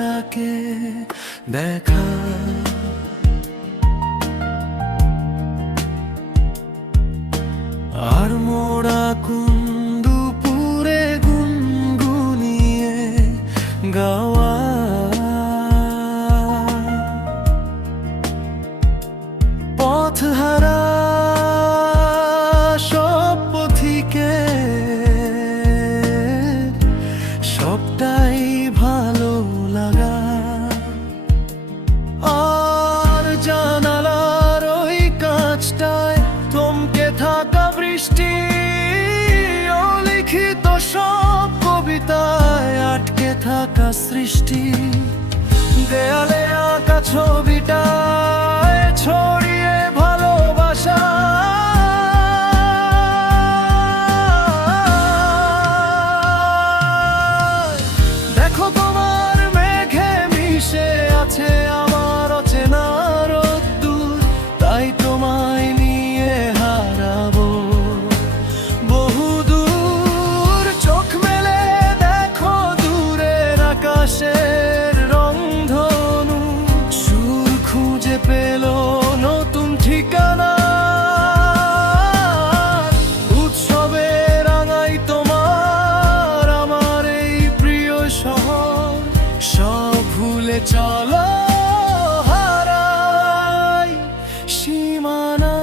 মনটাকে দেখা। আর মোরা কুন্দুপুরে গুনগুনিয়ে গাওয়া পথহারা সব পথিকে সবটাই ভালো লাগা। আর জানালার ওই কাঁচটায় থমকে থাকা বৃষ্টি, অলিখিত সব কবিতায় আটকে থাকা সৃষ্টি, দেয়ালে আঁকা ছবিটায় ছড়িয়ে ভালোবাসা। দেখো তোমার মেঘে মিশে আছে আমার অচেনা রোদ্দুর, তাই তোমায় নিয়ে হারাবো বহুদূর। চোখ মেলে দেখো দূরের আকাশের রংধনু, সুর খুঁজে পেল নতুন ঠিকানা। উৎসবে রাঙাই তোমার আমার এই প্রিয় শহর, সব ভুলে চলো হারাই সীমানা।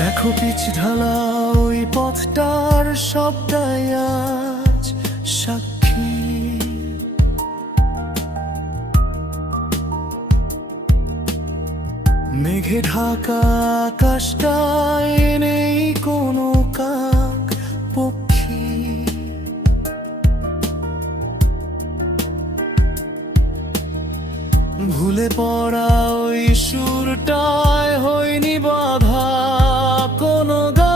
দেখো পিচ ঢালা ওই পথটার সবটাই আজ সাক্ষী। মেঘে ঢাকা আকাশটায় নেই কোনো কাক পক্ষী। ভুলে পড়া ওই সুরটায় হয়নি বাধা কোনো গান।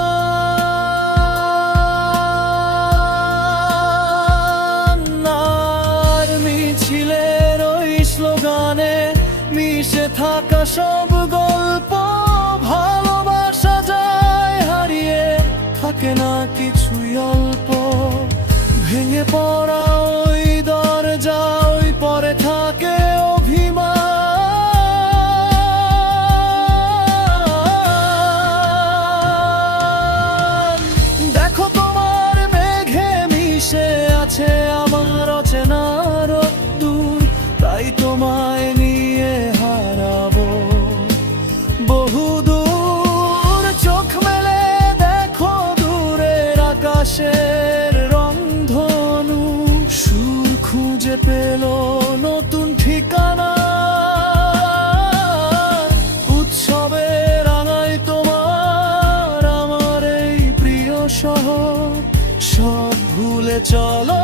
আর মিছিলের ওই স্লোগানে মিশে থাকা সব গল্প, ভালোবাসা যায় হারিয়ে থাকে না কিছুই অল্প। ভেঙে পড়া ওই দরজা, ওই পরে থাকে অভিমান। দেখো তোমার মেঘে মিশে আছে আমার অচেনা রোদ্দুর, তাই তোমায় নিয়ে হারাবো বহুদূর। চোখ মেলে দেখো দূরের আকাশের রংধনু, সুর খুঁজে পেল নতুন ঠিকানা। উৎসবে রাঙাই তোমার আমার এই প্রিয় শহর, সব ভুলে চলো